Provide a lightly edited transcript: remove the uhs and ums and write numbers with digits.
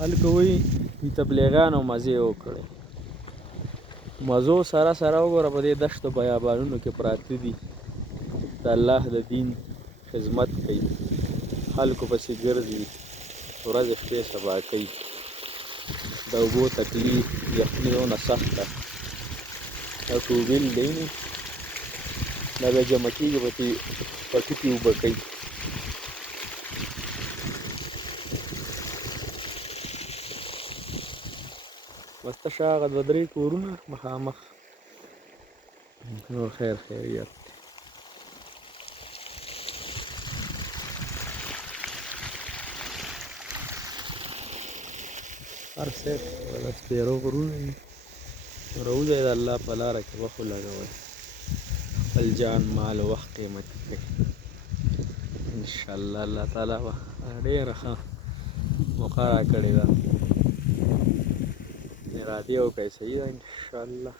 خلکو وایي تبلیغیانو مزې وکړئ. مزو سره سره وګوره په دې دشتو بیابانونو کې پراته دي، د الله د دین خدمت کوي، خلکو پسې ګرځي، ورځې شپې سبا کوي. د اوبو تکلیف، یخني دونه سخته، دا ټوبیل دی نو دا بیا جمع کېږي په ټوکې اوبه کوي. بس تشه هغه دوه درې کورونه مخامخ، نور خیر خیریت دی. هر څه د سپېرو غرونه دي، راوځئ د الله په لاره کې وخت ولګوئ، خپل جان مال او وخت قیمتي کړئ. انشاءالله الله تعالی به ډېره ښه موقع راکړې ده، ارادې وکړئ، صحیح ده انشاءالله.